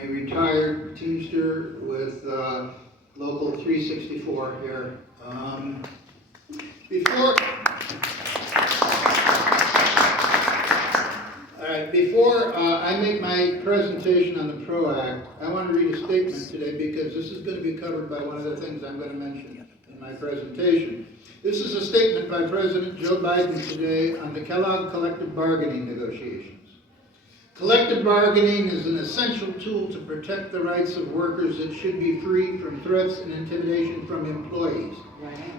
I'm a retired Teamster with Local 364 here. Before I make my presentation on the PRO Act, I want to read a statement today because this is going to be covered by one of the things I'm going to mention in my presentation. This is a statement by President Joe Biden today on the Kellogg collective bargaining negotiations. Collective bargaining is an essential tool to protect the rights of workers that should be free from threats and intimidation from employees.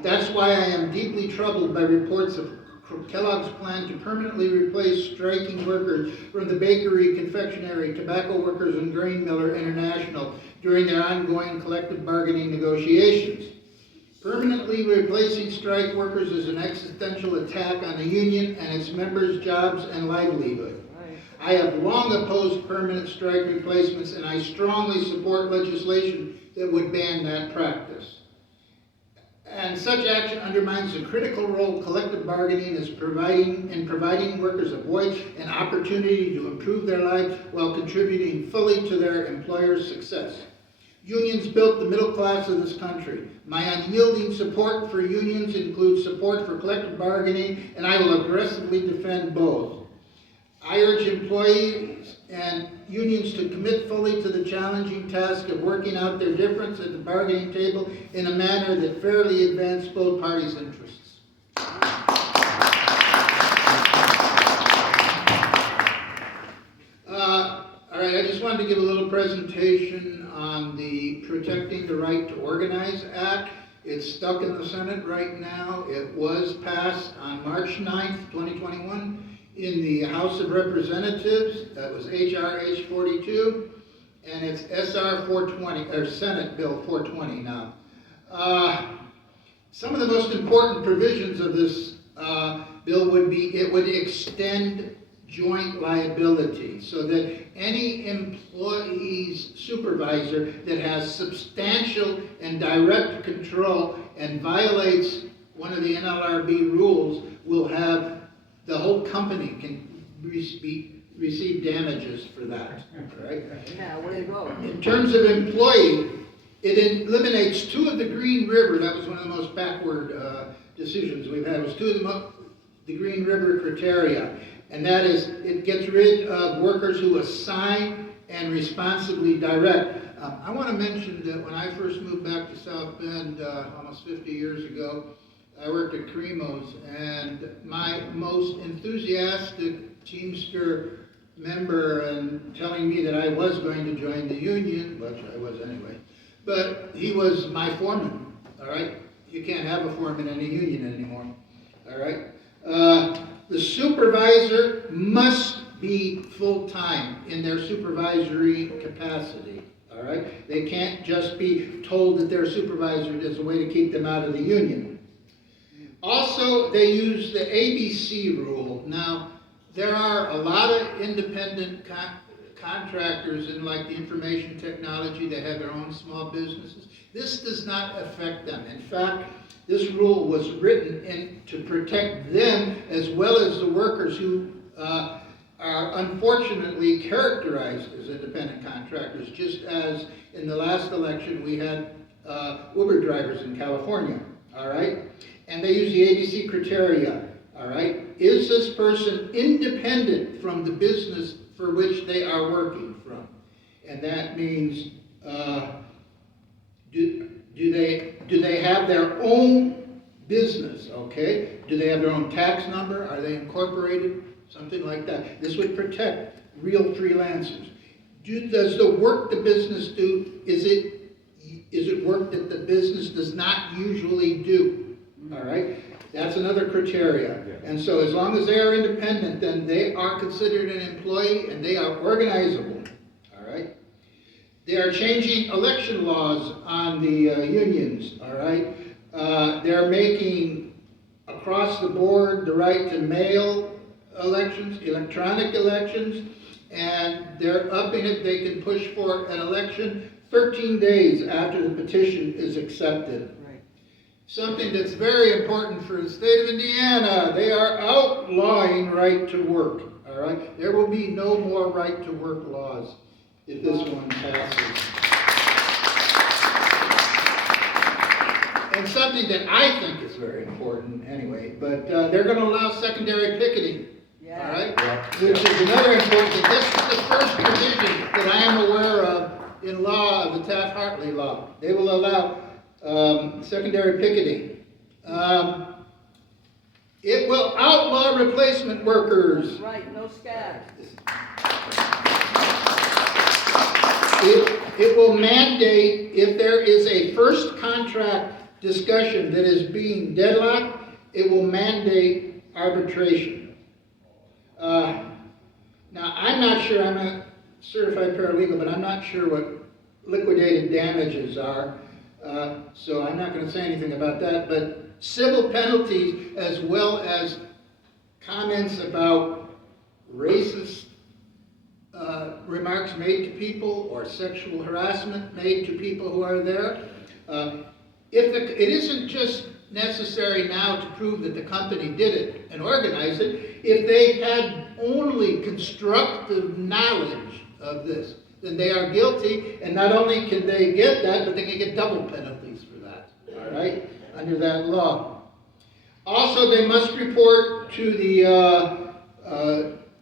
That's why I am deeply troubled by reports of Kellogg's plan to permanently replace striking workers from the bakery, confectionery, tobacco workers, and grain miller international during their ongoing collective bargaining negotiations. Permanently replacing strike workers is an existential attack on the union and its members' jobs and livelihood. I have long opposed permanent strike replacements, and I strongly support legislation that would ban that practice. And such action undermines the critical role collective bargaining is providing workers a voice and opportunity to improve their lives while contributing fully to their employer's success. Unions built the middle class of this country. My unyielding support for unions includes support for collective bargaining, and I will aggressively defend both. I urge employees and unions to commit fully to the challenging task of working out their difference at the bargaining table in a manner that fairly advances both parties' interests. All right, I just wanted to give a little presentation on the Protecting the Right to Organize Act. It's stuck in the Senate right now. It was passed on March 9th, 2021. In the House of Representatives, that was HRH 42, and it's SR 420, or Senate Bill 420 now. Some of the most important provisions of this bill would be, it would extend joint liability so that any employee's supervisor that has substantial and direct control and violates one of the NLRB rules will have the whole company can receive damages for that, right? Yeah, way to go. In terms of employee, it eliminates two of the Green River, that was one of the most backward decisions we've had, was two of the Green River criteria, and that is, it gets rid of workers who assign and responsibly direct. I want to mention that when I first moved back to South Bend almost 50 years ago, I worked at Cremo's, and my most enthusiastic Teamster member and telling me that I was going to join the union, which I was anyway, but he was my foreman, all right? You can't have a foreman in a union anymore, all right? The supervisor must be full-time in their supervisory capacity, all right? They can't just be told that they're supervisor as a way to keep them out of the union. Also, they use the ABC rule. Now, there are a lot of independent contractors in like the information technology that have their own small businesses. This does not affect them. In fact, this rule was written to protect them as well as the workers who are unfortunately characterized as independent contractors, just as in the last election we had Uber drivers in California, all right? And they use the ABC criteria, all right? Is this person independent from the business for which they are working from? And that means, do they have their own business, okay? Do they have their own tax number? Are they incorporated? Something like that. This would protect real freelancers. Does the work the business do, is it work that the business does not usually do? All right, that's another criteria. And so as long as they are independent, then they are considered an employee and they are organizable. All right. They are changing election laws on the unions. All right. They're making across the board the right to mail elections, electronic elections, and they're upping it. They can push for an election 13 days after the petition is accepted. Something that's very important for the state of Indiana. They are outlawing right to work, all right? There will be no more right to work laws. if this one passes. And something that I think is very important anyway, but they're going to allow secondary picketing. Yeah. All right? Yeah. Which is another important thing. This is the first provision that I am aware of in law of the Taft-Hartley law. They will allow secondary picketing. It will outlaw replacement workers. Right, no scabs. It will mandate, if there is a first contract discussion that is being deadlocked, it will mandate arbitration. Now, I'm not sure, I'm a certified paralegal, but I'm not sure what liquidated damages are, so I'm not going to say anything about that, but civil penalties as well as comments about racist remarks made to people or sexual harassment made to people who are there. It isn't just necessary now to prove that the company did it and organized it. If they had only constructive knowledge of this, then they are guilty, and not only can they get that, but they can get double penalties for that, all right, under that law. Also, they must report to the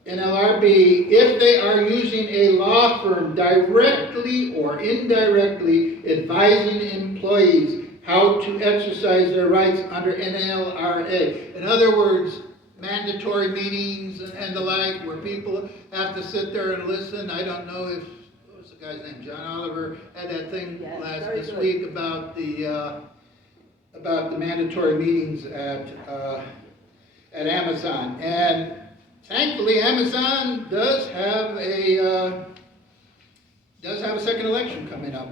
NLRB if they are using a law firm directly or indirectly advising employees how to exercise their rights under NLRA. In other words, mandatory meetings and the like, where people have to sit there and listen. I don't know if, what was the guy's name? John Oliver had that thing this week about the mandatory meetings at Amazon. And thankfully, Amazon does have a second election coming up.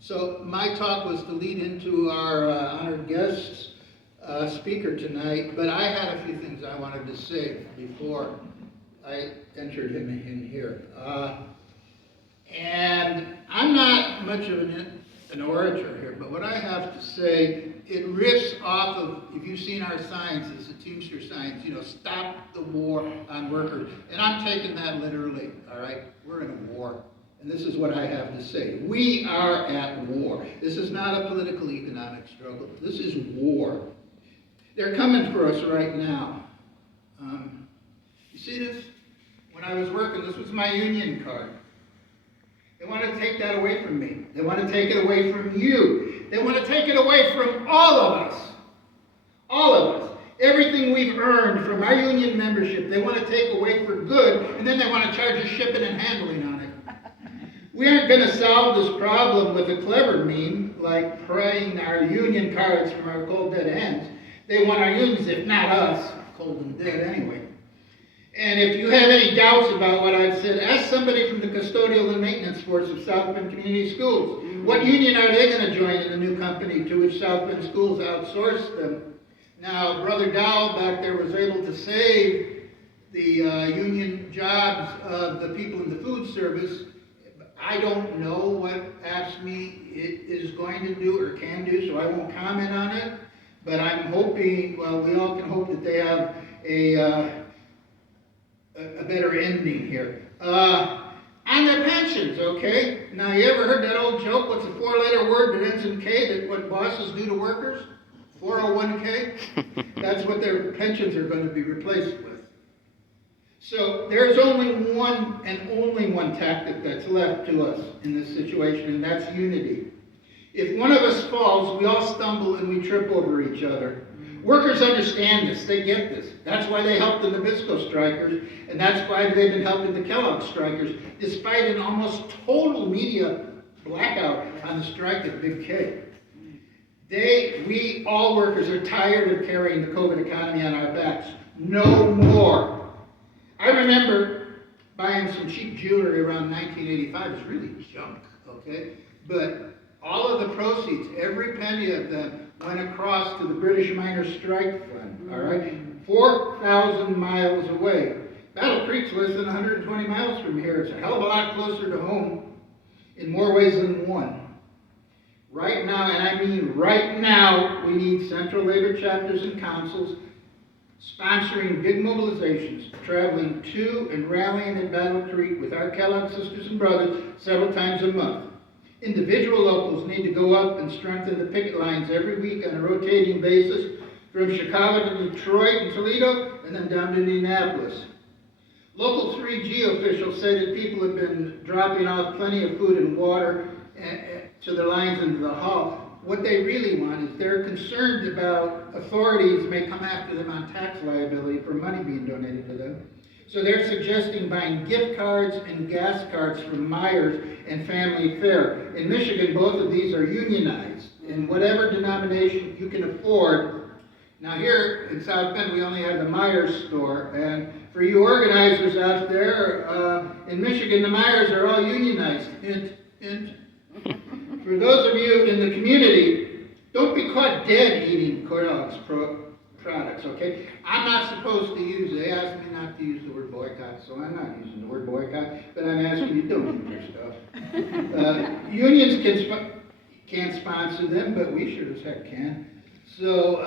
So my talk was to lead into our honored guest's speaker tonight, but I had a few things I wanted to say before I entered him in here. And I'm not much of an orator here, but what I have to say, it riffs off of, if you've seen our signs, it's the Teamster signs, stop the war on workers. And I'm taking that literally, all right? We're in a war. And this is what I have to say. We are at war. This is not a political economic struggle. This is war. They're coming for us right now. You see this? When I was working, this was my union card. They want to take that away from me. They want to take it away from you. They want to take it away from all of us. All of us. Everything we've earned from our union membership, they want to take away for good, and then they want to charge us shipping and handling on it. We aren't going to solve this problem with a clever meme, like prying our union cards from our cold dead hands. They want our unions, if not us, cold and dead anyway. And if you have any doubts about what I've said, ask somebody from the custodial and maintenance force of South Bend Community Schools. What union are they going to join in the new company to which South Bend Schools outsourced them? Now, Brother Dowell back there was able to save the union jobs of the people in the food service. I don't know what AFSCME is going to do or can do, so I won't comment on it. But I'm hoping, well, we all can hope that they have a better ending here. On their pensions, okay? Now, you ever heard that old joke, what's a four-letter word that ends in K, that what bosses do to workers? 401k? That's what their pensions are going to be replaced with. So there's only one tactic that's left to us in this situation, and that's unity. If one of us falls, we all stumble and we trip over each other. Workers understand this. They get this. That's why they helped the Nabisco strikers, and that's why they've been helping the Kelloggs strikers, despite an almost total media blackout on the strike at Big K. We, all workers, are tired of carrying the COVID economy on our backs. No more. I remember buying some cheap jewelry around 1985. It was really junk, okay? But all of the proceeds, every penny of them, went across to the British Miners' Strike Fund, all right? 4,000 miles away. Battle Creek's less than 120 miles from here. It's a hell of a lot closer to home in more ways than one. Right now, and I mean right now, we need central labor chapters and councils, sponsoring big mobilizations, traveling to and rallying at Battle Creek with our Kellogg sisters and brothers several times a month. Individual locals need to go up and strengthen the picket lines every week on a rotating basis from Chicago to Detroit and Toledo and then down to Indianapolis. Local 3G officials say that people have been dropping off plenty of food and water to the lines into the hall. What they really want is they're concerned about authorities may come after them on tax liability for money being donated to them. So they're suggesting buying gift cards and gas cards from Myers and Family Fare. In Michigan, both of these are unionized. In whatever denomination you can afford. Now here in South Bend, we only have the Myers store. And for you organizers out there, in Michigan, the Myers are all unionized. Hint, hint. For those of you in the community, don't be caught dead eating Kellogg's products, okay? I'm not supposed to use, they asked me not to use the word boycott, so I'm not using the word boycott, but I'm asking you don't use your stuff. Unions can't sponsor them, but we sure as heck can. So,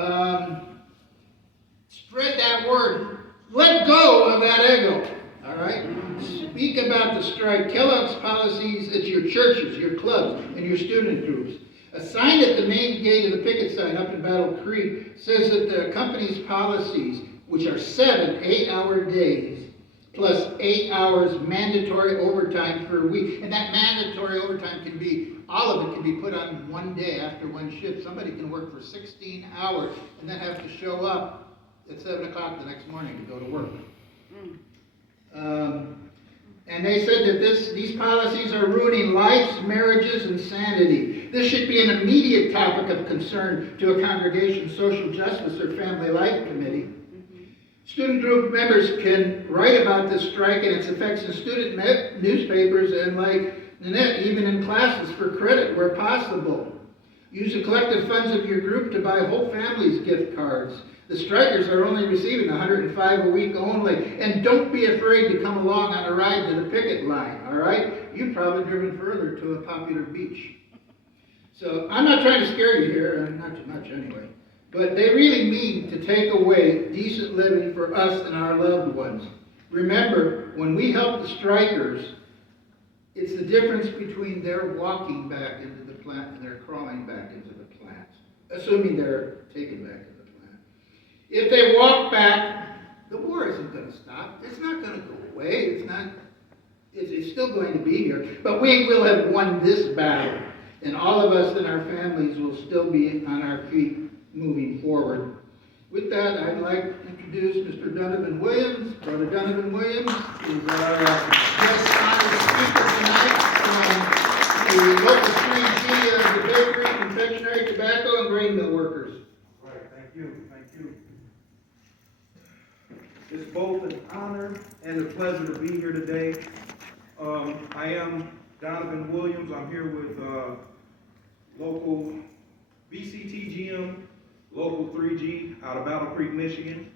spread that word. Let go of that ego, all right? Speak about the strike. Kellogg's policies at your churches, your clubs, and your student groups. A sign at the main gate of the picket sign up in Battle Creek says that the company's policies, which are 7 8-hour days, plus 8 hours mandatory overtime per week, and that mandatory overtime can be, all of it can be put on one day after one shift. Somebody can work for 16 hours and then have to show up at 7 o'clock the next morning to go to work. And they said that these policies are ruining lives, marriages, and sanity. This should be an immediate topic of concern to a congregation's social justice or family life committee. Student group members can write about this strike and its effects in student newspapers and, like Nanette, even in classes for credit where possible. Use the collective funds of your group to buy whole families gift cards. The strikers are only receiving $105 a week only. And don't be afraid to come along on a ride to the picket line, all right? You've probably driven further to a popular beach. So I'm not trying to scare you here, not too much anyway. But they really mean to take away decent living for us and our loved ones. Remember, when we help the strikers, it's the difference between their walking back into the plant and their crawling back into the plant, assuming they're taken back into the plant. If they walk back, the war isn't going to stop. It's not going to go away. It's still going to be here. But we will have won this battle, and all of us and our families will still be on our feet moving forward. With that, I'd like to introduce Mr. Donovan Williams. Brother Donovan Williams is our guest honored speaker tonight from the local 3G of the bakery, confectionery, tobacco, and grain mill workers. Right, thank you. It's both an honor and a pleasure to be here today. I am Donovan Williams. I'm here with local BCTGM, local 3G out of Battle Creek, Michigan.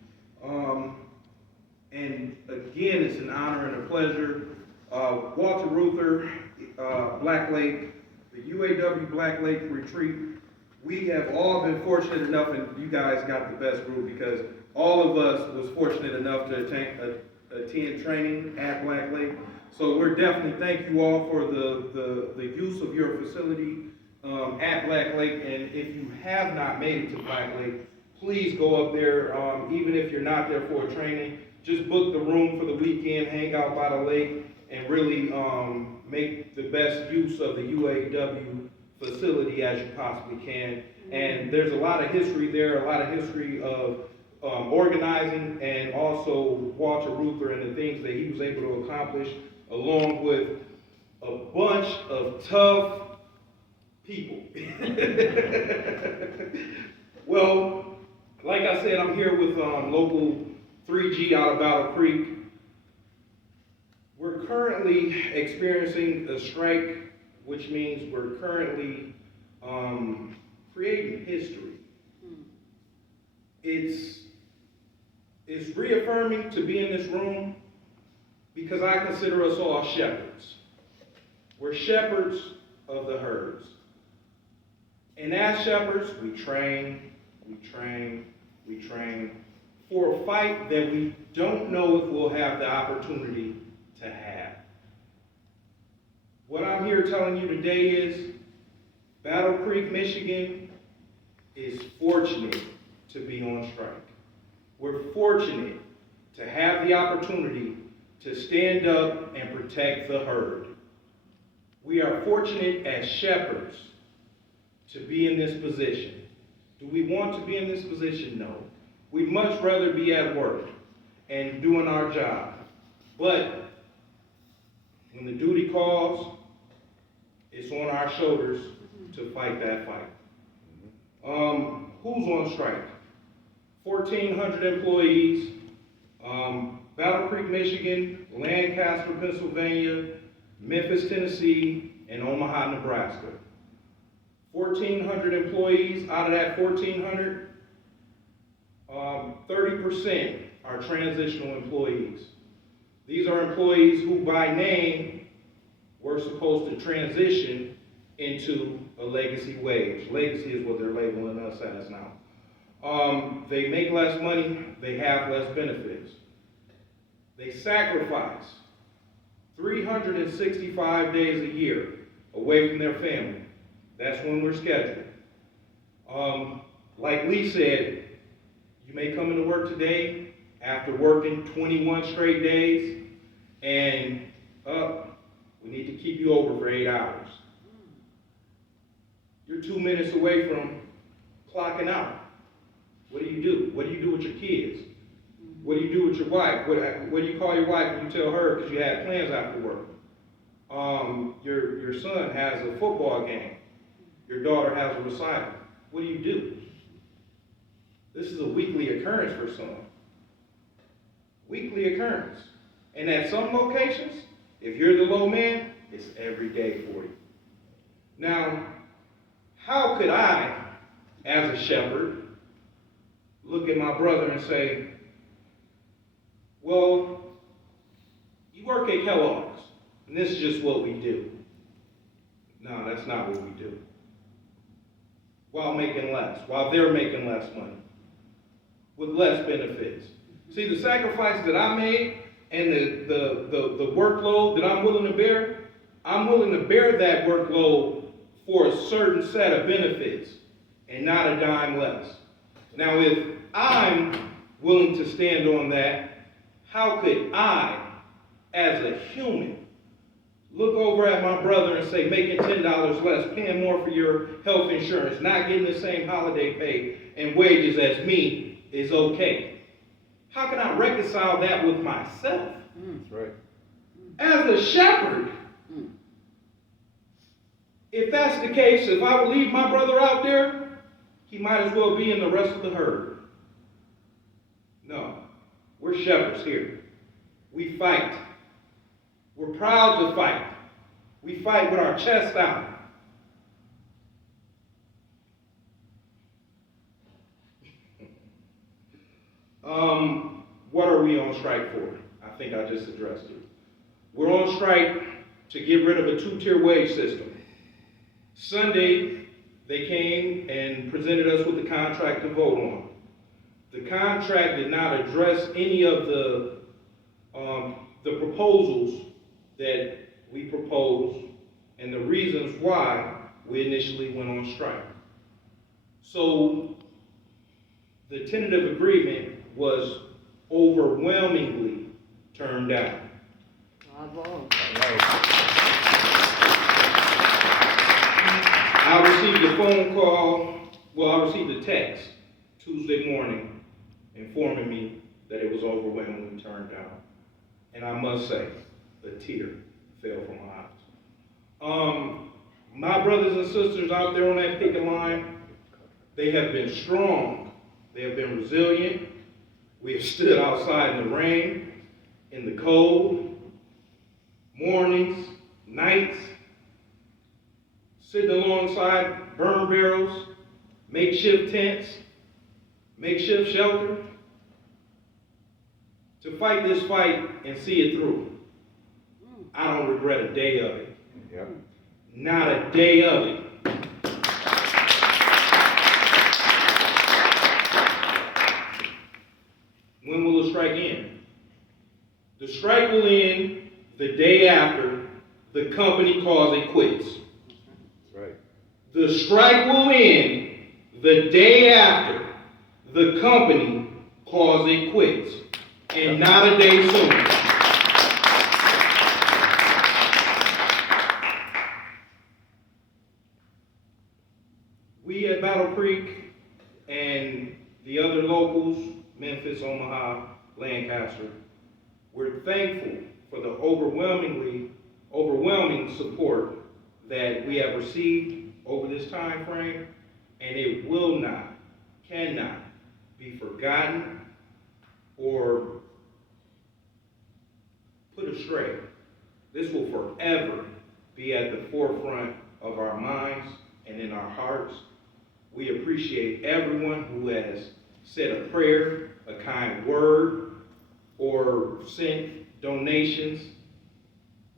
And again, it's an honor and a pleasure. Walter Ruther, Black Lake, the UAW Black Lake Retreat, we have all been fortunate enough, and you guys got the best group because all of us was fortunate enough to attend training at Black Lake. So we're definitely thank you all for the use of your facility at Black Lake. And if you have not made it to Black Lake, please go up there. Even if you're not there for a training, just book the room for the weekend, hang out by the lake, and really make the best use of the UAW facility as you possibly can. And there's a lot of history there, a lot of history of organizing, and also Walter Ruther and the things that he was able to accomplish, along with a bunch of tough people. Well, like I said, I'm here with local 3G out of Battle Creek. We're currently experiencing a strike, which means we're currently creating history. It's reaffirming to be in this room because I consider us all shepherds. We're shepherds of the herds. And as shepherds, we train for a fight that we don't know if we'll have the opportunity to have. What I'm here telling you today is Battle Creek, Michigan is fortunate to be on strike. We're fortunate to have the opportunity to stand up and protect the herd. We are fortunate as shepherds to be in this position. Do we want to be in this position? No. We'd much rather be at work and doing our job. But when the duty calls, it's on our shoulders to fight that fight. Who's on strike? 1,400 employees, Battle Creek, Michigan, Lancaster, Pennsylvania, Memphis, Tennessee, and Omaha, Nebraska. 1,400 employees. Out of that 1,400, 30% are transitional employees. These are employees who by name were supposed to transition into a legacy wage. Legacy is what they're labeling us as now. They make less money, they have less benefits. They sacrifice 365 days a year away from their family. That's when we're scheduled. Like Lee said, you may come into work today after working 21 straight days, and we need to keep you over for 8 hours. You're 2 minutes away from clocking out. What do you do? What do you do with your kids? What do you do with your wife? What do you call your wife when you tell her because you had plans after work? Your son has a football game. Your daughter has a recital. What do? This is a weekly occurrence for some. Weekly occurrence. And at some locations, if you're the low man, it's every day for you. Now, how could I, as a shepherd, look at my brother and say, well, you work at Kelloggs, and this is just what we do. No, that's not what we do. While making less, while they're making less money, with less benefits. See, the sacrifices that I made and the workload that I'm willing to bear that workload for a certain set of benefits and not a dime less. Now, if I'm willing to stand on that, how could I, as a human, look over at my brother and say, making $10 less, paying more for your health insurance, not getting the same holiday pay and wages as me is okay? How can I reconcile that with myself? That's right. As a shepherd, if that's the case, if I would leave my brother out there, he might as well be in the rest of the herd. No, we're shepherds here. We fight. We're proud to fight. We fight with our chest out. What are we on strike for? I think I just addressed it. We're on strike to get rid of a two-tier wage system. Sunday, they came and presented us with the contract to vote on. The contract did not address any of the proposals that we proposed and the reasons why we initially went on strike. So the tentative agreement was overwhelmingly turned down. Bravo. I received a phone call, I received a text Tuesday morning informing me that it was overwhelmingly turned down. And I must say, a tear fell from my eyes. My brothers and sisters out there on that picket line, they have been strong. They have been resilient. We have stood outside in the rain, in the cold, mornings, nights, sitting alongside burn barrels, makeshift tents, makeshift shelter, to fight this fight and see it through. I don't regret a day of it. Yep. Not a day of it. strike end. The strike will end the day after the company calls it quits. That's right. The strike will end the day after the company calls it quits, and not a day sooner. We at Battle Creek and the other locals, Memphis, Omaha, Lancaster, we're thankful for the overwhelming support that we have received over this time frame, and it will not, cannot be forgotten or put astray. This will forever be at the forefront of our minds and in our hearts. We appreciate everyone who has said a prayer, a kind word, or sent donations.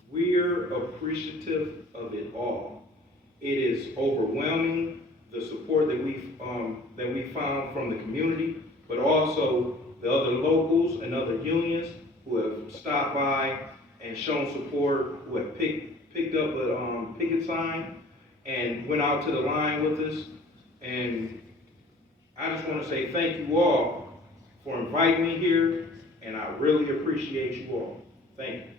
We're appreciative of it all. It is overwhelming, the support that we found from the community, but also the other locals and other unions who have stopped by and shown support, who have picked up a picket sign and went out to the line with us. And I just want to say thank you all for inviting me here, and I really appreciate you all. Thank you.